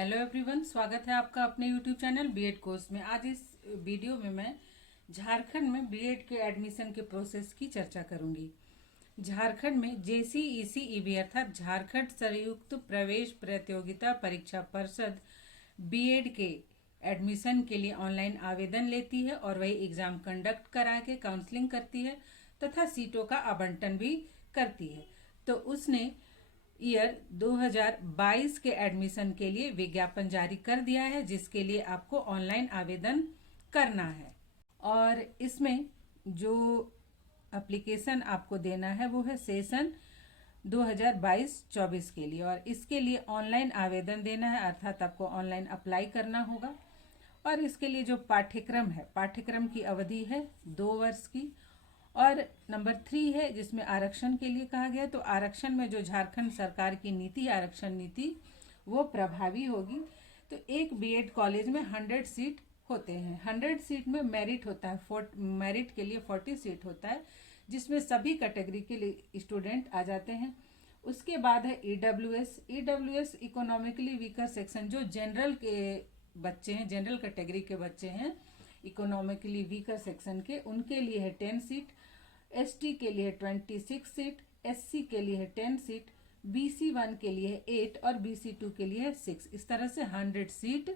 Hello everyone, स्वागत है आपका अपने यूट्यूब चैनल बीएड कोर्स में। आज इस वीडियो में मैं झारखंड में बीएड के एडमिशन के प्रोसेस की चर्चा करूंगी। झारखंड में जेसीईसीईबी अर्थात झारखंड संयुक्त प्रवेश प्रतियोगिता परीक्षा परिषद बीएड के एडमिशन के लिए ऑनलाइन आवेदन लेती है और वही एग्ज़ाम कंडक्ट करा के काउंसलिंग करती है तथा सीटों का आवंटन भी करती है। तो उसने ईयर 2022 के एडमिशन के लिए विज्ञापन जारी कर दिया है, जिसके लिए आपको ऑनलाइन आवेदन करना है। और इसमें जो एप्लीकेशन आपको देना है वो है सेशन 2022-24 के लिए, और इसके लिए ऑनलाइन आवेदन देना है अर्थात आपको ऑनलाइन अप्लाई करना होगा। और इसके लिए जो पाठ्यक्रम है, पाठ्यक्रम की अवधि है 2 वर्ष की। और नंबर 3 है जिसमें आरक्षण के लिए कहा गया, तो आरक्षण में जो झारखंड सरकार की नीति, आरक्षण नीति, वो प्रभावी होगी। तो एक बीएड कॉलेज में 100 सीट होते हैं। 100 सीट में मेरिट होता है, मेरिट के लिए 40 सीट होता है, जिसमें सभी कैटेगरी के लिए स्टूडेंट आ जाते हैं। उसके बाद है ईडब्ल्यूएस इकोनॉमिकली वीकर सेक्शन, जो जनरल के बच्चे हैं, जनरल कैटेगरी के बच्चे हैं, इकोनॉमिकली वीकर सेक्शन के, उनके लिए है 10 सीट। एसटी के लिए 26 सीट, एससी के लिए है 10 सीट, बीसी 1 के लिए है 8 और बीसी 2 के लिए है 6। इस तरह से 100 सीट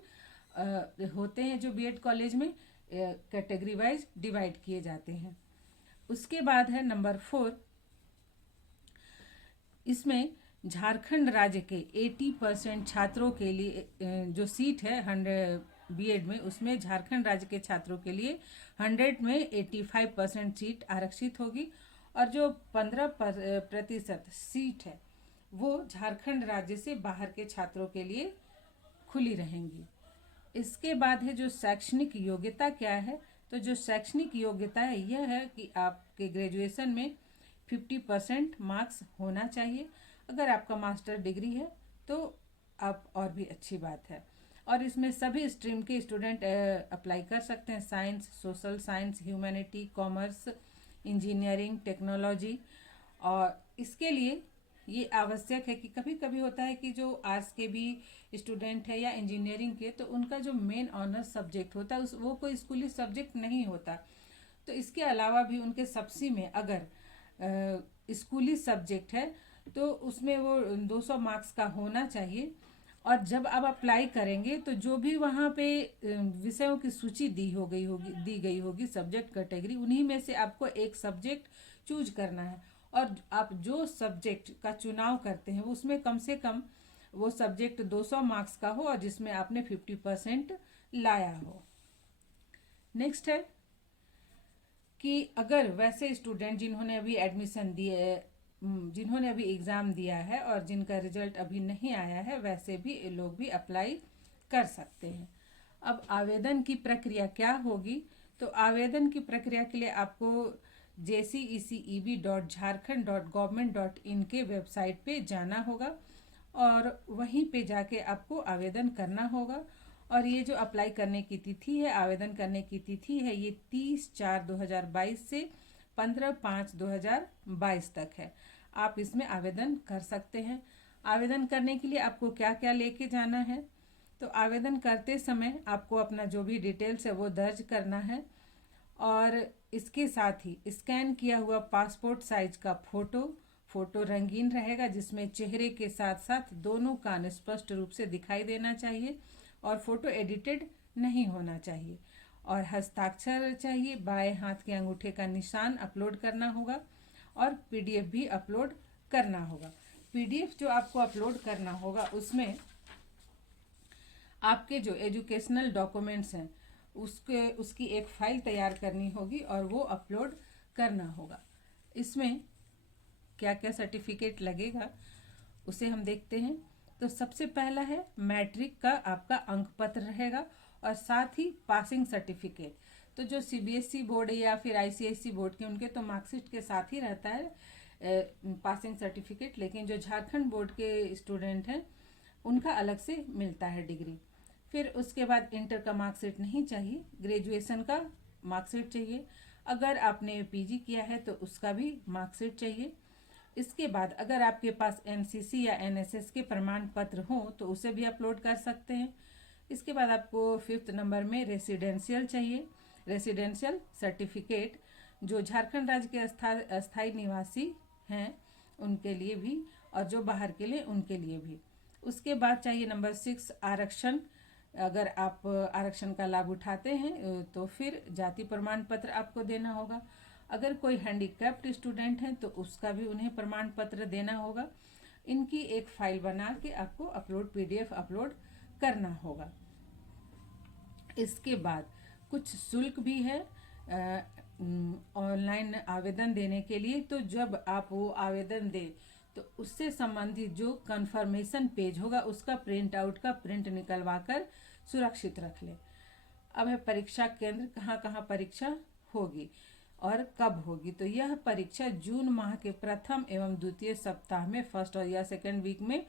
होते हैं जो बीएड कॉलेज में कैटेगरी वाइज डिवाइड किए जाते हैं। उसके बाद है नंबर 4, इसमें झारखंड राज्य के 80% छात्रों के लिए जो सीट है 100 बीएड में, उसमें झारखंड राज्य के छात्रों के लिए 100 में 85% सीट आरक्षित होगी, और जो 15% सीट है वो झारखंड राज्य से बाहर के छात्रों के लिए खुली रहेंगी। इसके बाद है जो शैक्षणिक योग्यता क्या है, तो जो शैक्षणिक योग्यता है यह है कि आपके ग्रेजुएशन में 50% मार्क्स होना चाहिए। अगर आपका मास्टर डिग्री है तो आप और भी अच्छी बात है। और इसमें सभी स्ट्रीम के स्टूडेंट अप्लाई कर सकते हैं, science, social science, humanity, commerce, engineering, technology. और इसके लिए ये आवश्यक है कि कभी कभी होता है कि जो आर्ट्स के भी स्टूडेंट है या इंजीनियरिंग के, तो उनका जो मेन ऑनर्स सब्जेक्ट होता है वो कोई स्कूली सब्जेक्ट नहीं होता। तो इसके अलावा भी उनके सब्सी में अगर स्कूली सब्जेक्ट है तो उसमें वो 200 मार्क्स का होना चाहिए। और जब आप अप्लाई करेंगे तो जो भी वहाँ पे विषयों की सूची दी गई होगी सब्जेक्ट कैटेगरी, उन्हीं में से आपको एक सब्जेक्ट चूज करना है। और आप जो सब्जेक्ट का चुनाव करते हैं उसमें कम से कम वो सब्जेक्ट 200 मार्क्स का हो और जिसमें आपने 50% लाया हो। नेक्स्ट है कि अगर वैसे स्टूडेंट जिन्होंने अभी एडमिशन दिए, जिन्होंने अभी एग्ज़ाम दिया है और जिनका रिजल्ट अभी नहीं आया है, वैसे भी लोग भी अप्लाई कर सकते हैं। अब आवेदन की प्रक्रिया क्या होगी, तो आवेदन की प्रक्रिया के लिए आपको jceceb.jharkhand.government.in के वेबसाइट पे जाना होगा और वहीं पे जाके आपको आवेदन करना होगा। और ये जो अप्लाई करने की तिथि है, आवेदन करने की तिथि है, ये 30/4/2022 से 15/5/2022 तक है। आप इसमें आवेदन कर सकते हैं। आवेदन करने के लिए आपको क्या क्या लेके जाना है, तो आवेदन करते समय आपको अपना जो भी डिटेल्स है वो दर्ज करना है, और इसके साथ ही स्कैन किया हुआ पासपोर्ट साइज का फोटो रंगीन रहेगा, जिसमें चेहरे के साथ साथ दोनों कान स्पष्ट रूप से दिखाई देना चाहिए और फोटो एडिटेड नहीं होना चाहिए। और हस्ताक्षर चाहिए, बाएं हाथ के अंगूठे का निशान अपलोड करना होगा और पीडीएफ भी अपलोड करना होगा। पीडीएफ जो आपको अपलोड करना होगा उसमें आपके जो एजुकेशनल डॉक्यूमेंट्स हैं उसकी एक फाइल तैयार करनी होगी और वो अपलोड करना होगा। इसमें क्या क्या सर्टिफिकेट लगेगा उसे हम देखते हैं। तो सबसे पहला है मैट्रिक का आपका अंक पत्र रहेगा और साथ ही पासिंग सर्टिफिकेट। तो जो सीबीएसई बोर्ड या फिर आईसीएसई बोर्ड के, उनके तो मार्कशीट के साथ ही रहता है पासिंग सर्टिफिकेट, लेकिन जो झारखंड बोर्ड के स्टूडेंट हैं उनका अलग से मिलता है डिग्री। फिर उसके बाद इंटर का मार्कशीट नहीं चाहिए, ग्रेजुएशन का मार्कशीट चाहिए। अगर आपने पीजी किया है तो उसका भी मार्कशीट चाहिए। इसके बाद अगर आपके पास एनसीसी या एनएसएस के प्रमाण पत्र हो तो उसे भी अपलोड कर सकते हैं। इसके बाद आपको 5th नंबर में रेसिडेंशियल चाहिए, रेसिडेंशियल सर्टिफिकेट जो झारखंड राज्य के अस्थायी निवासी हैं उनके लिए भी और जो बाहर के लिए उनके लिए भी। उसके बाद चाहिए नंबर 6 आरक्षण। अगर आप आरक्षण का लाभ उठाते हैं तो फिर जाति प्रमाण पत्र आपको देना होगा। अगर कोई हैंडीकैप्ड स्टूडेंट है तो उसका भी उन्हें प्रमाण पत्र देना होगा। इनकी एक फाइल बना के आपको PDF अपलोड करना होगा। इसके बाद कुछ शुल्क भी है ऑनलाइन आवेदन देने के लिए। तो जब आप वो आवेदन दें तो उससे संबंधित जो कंफर्मेशन पेज होगा उसका प्रिंट आउट का प्रिंट निकलवा कर सुरक्षित रख लें। अब है परीक्षा केंद्र, कहाँ कहाँ परीक्षा होगी और कब होगी। तो यह परीक्षा जून माह के प्रथम एवं द्वितीय सप्ताह में, फर्स्ट और या सेकेंड वीक में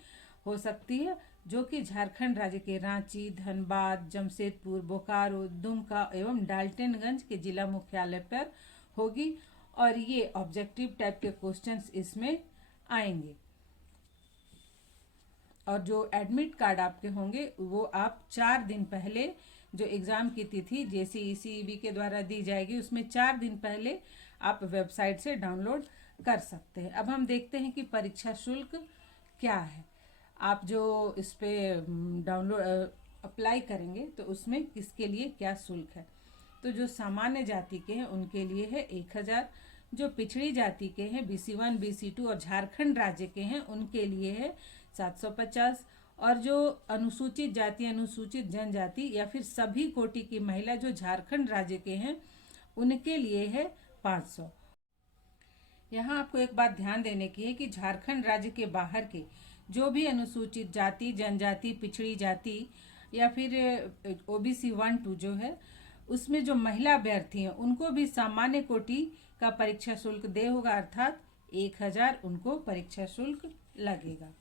हो सकती है, जो कि झारखंड राज्य के रांची, धनबाद, जमशेदपुर, बोकारो, दुमका एवं डाल्टनगंज के जिला मुख्यालय पर होगी। और ये ऑब्जेक्टिव टाइप के क्वेश्चंस इसमें आएंगे। और जो एडमिट कार्ड आपके होंगे वो आप 4 दिन पहले, जो एग्ज़ाम की तिथि JCECEB के द्वारा दी जाएगी उसमें 4 दिन पहले आप वेबसाइट से डाउनलोड कर सकते हैं। अब हम देखते हैं कि परीक्षा शुल्क क्या है। आप जो इस पे डाउनलोड अप्लाई करेंगे तो उसमें किसके लिए क्या शुल्क है। तो जो सामान्य जाति के हैं उनके लिए है 1000, जो पिछड़ी जाति के हैं BC1 BC2 और झारखंड राज्य के हैं उनके लिए है 750, और जो अनुसूचित जाति, अनुसूचित जनजाति या फिर सभी कोटि की महिला जो झारखंड राज्य के हैं उनके लिए है 500। यहाँ आपको एक बात ध्यान देने की है कि झारखंड राज्य के बाहर के जो भी अनुसूचित जाति, जनजाति, पिछड़ी जाति या फिर OBC 1-2 जो है उसमें जो महिला अभ्यर्थी हैं उनको भी सामान्य कोटि का परीक्षा शुल्क दे होगा, अर्थात 1000 उनको परीक्षा शुल्क लगेगा।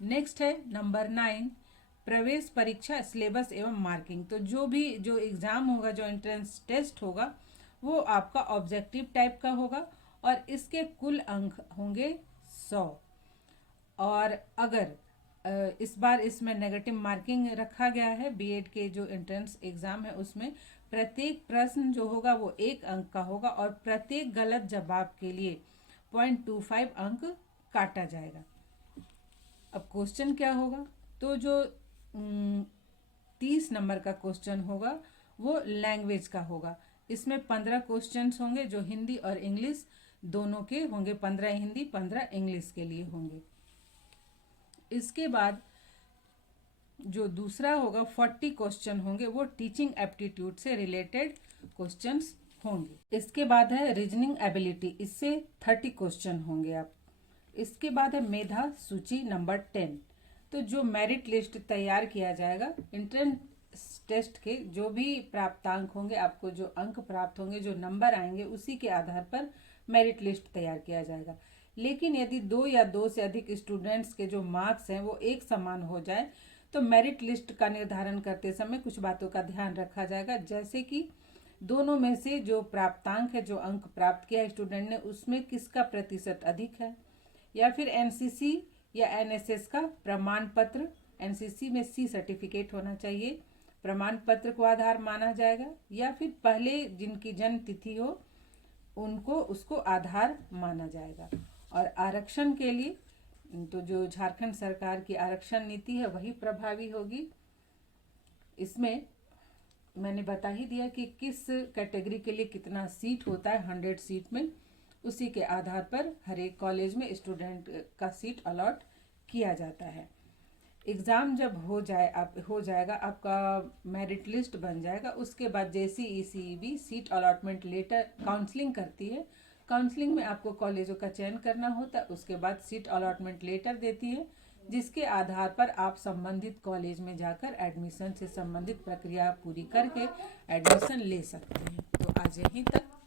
नेक्स्ट है नंबर 9 प्रवेश परीक्षा सिलेबस एवं मार्किंग। तो जो एग्ज़ाम होगा, जो एंट्रेंस टेस्ट होगा वो आपका ऑब्जेक्टिव टाइप का होगा और इसके कुल अंक होंगे 100। और अगर इस बार इसमें नेगेटिव मार्किंग रखा गया है, बीएड के जो एंट्रेंस एग्ज़ाम है उसमें प्रत्येक प्रश्न जो होगा वो 1 अंक का होगा और प्रत्येक गलत जवाब के लिए 0.25 अंक काटा जाएगा। अब क्वेश्चन क्या होगा, तो जो 30 नंबर का क्वेश्चन होगा वो लैंग्वेज का होगा। इसमें 15 क्वेश्चंस होंगे जो हिंदी और इंग्लिश दोनों के होंगे, 15 हिंदी 15 इंग्लिश के लिए होंगे। इसके बाद जो दूसरा होगा 40 क्वेश्चन होंगे वो टीचिंग एप्टीट्यूड से रिलेटेड क्वेश्चंस होंगे। इसके बाद है रीजनिंग एबिलिटी, इससे 30 क्वेश्चन होंगे आप। इसके बाद है मेधा सूची नंबर 10। तो जो मेरिट लिस्ट तैयार किया जाएगा, एंट्रेंस टेस्ट के जो भी प्राप्तांक होंगे, आपको जो अंक प्राप्त होंगे, जो नंबर आएंगे उसी के आधार पर मेरिट लिस्ट तैयार किया जाएगा। लेकिन यदि 2 या 2 से अधिक स्टूडेंट्स के जो मार्क्स हैं वो एक समान हो जाए तो मेरिट लिस्ट का निर्धारण करते समय कुछ बातों का ध्यान रखा जाएगा, जैसे कि दोनों में से जो प्राप्तांक है, जो अंक प्राप्त किया है स्टूडेंट ने, उसमें किसका प्रतिशत अधिक है, या फिर एनसीसी या एनएसएस का प्रमाण पत्र, एनसीसी में C सर्टिफिकेट होना चाहिए, प्रमाण पत्र को आधार माना जाएगा, या फिर पहले जिनकी जन्म तिथि हो उनको उसको आधार माना जाएगा। और आरक्षण के लिए तो जो झारखंड सरकार की आरक्षण नीति है वही प्रभावी होगी। इसमें मैंने बता ही दिया कि किस कैटेगरी के लिए कितना सीट होता है 100 सीट में, उसी के आधार पर हर एक कॉलेज में स्टूडेंट का सीट अलॉट किया जाता है। एग्ज़ाम जब हो जाएगा, आपका मेरिट लिस्ट बन जाएगा, उसके बाद JCECEB seat allotment letter counselling करती है। काउंसलिंग में आपको कॉलेजों का चयन करना होता है, उसके बाद सीट अलॉटमेंट लेटर देती है, जिसके आधार पर आप संबंधित कॉलेज में जाकर एडमिशन से संबंधित प्रक्रिया पूरी करके एडमिशन ले सकते हैं। तो आज यहीं तक।